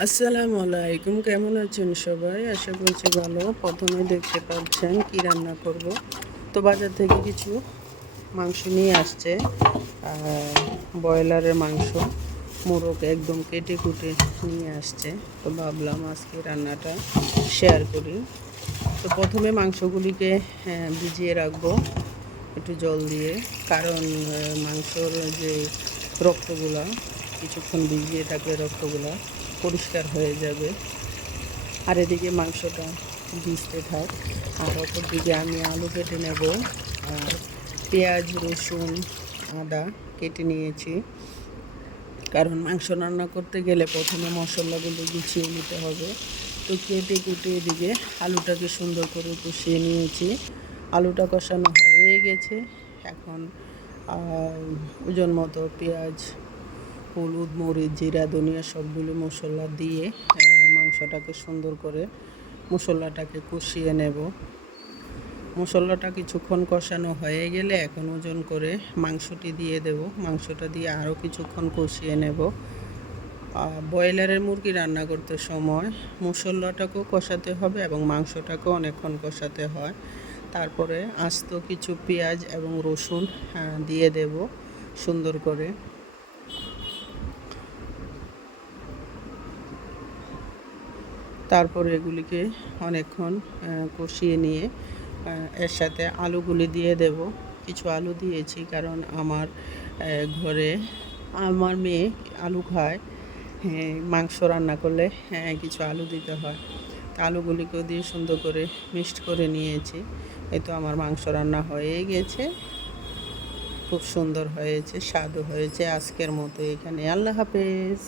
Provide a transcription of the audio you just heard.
আসসালামু আলাইকুম, কেমন আছেন সবাই? আশা করছি ভালো। প্রথমে দেখতে পাচ্ছেন কি রান্না করব। তো বাজার থেকে কিছু মাংস নিয়ে আসছে, ব্রয়লারের মাংস, মোরগ একদম কেটে কুটে নিয়ে আসছে। তো ভাবলাম আজকে রান্নাটা শেয়ার করি। তো প্রথমে মাংসগুলিকে ভিজিয়ে রাখবো একটু জল দিয়ে, কারণ মাংসর যে রক্তগুলা কিছুক্ষণ ভিজিয়ে থাকলে রক্তগুলা পরিষ্কার হয়ে যাবে। আর এদিকে মাংসটা ভিজতে থাক, আর অপর দিকে আমি আলু কেটে নেব। আর পেঁয়াজ, রসুন, আদা কেটে নিয়েছি, কারণ মাংস রান্না করতে গেলে প্রথমে মশলাগুলো গুছিয়ে নিতে হবে। তো কেটে কুটে এদিকে আলুটাকে সুন্দর করে কষিয়ে নিয়েছি। আলুটা কষানো হয়ে গেছে। এখন ওজন মতো পেঁয়াজ, হলুদ, মরিচ, জিরা, ধনিয়া সবগুলো মশলা দিয়ে মাংসটাকে সুন্দর করে মশলাটাকে কষিয়ে নেব। মশলাটা কিছুক্ষণ কষানো হয়ে গেলে এখন ওজন করে মাংসটি দিয়ে দেব। মাংসটা দিয়ে আরও কিছুক্ষণ কষিয়ে নেব। ব্রয়লারের মুরগি রান্না করতে সময় মশলাটাকেও কষাতে হবে এবং মাংসটাকেও অনেকক্ষণ কষাতে হয়। তারপরে আস্ত কিছু পেঁয়াজ এবং রসুন দিয়ে দেব সুন্দর করে। তারপরে এগুলিকে অনেকক্ষণ কষিয়ে নিয়ে এর সাথে আলুগুলি দিয়ে দেব। কিছু আলু দিয়েছি কারণ আমার ঘরে আমার মেয়ে আলু খায়। মাংস রান্না করলে কিছু আলু দিতে হয়। আলুগুলিকেও দিয়ে সুন্দর করে মিক্সড করে নিয়েছি। এই তো আমার মাংস রান্না হয়ে গেছে, খুব সুন্দর হয়েছে, স্বাদও হয়েছে। আজকের মতো এখানে, আল্লাহ হাফেজ।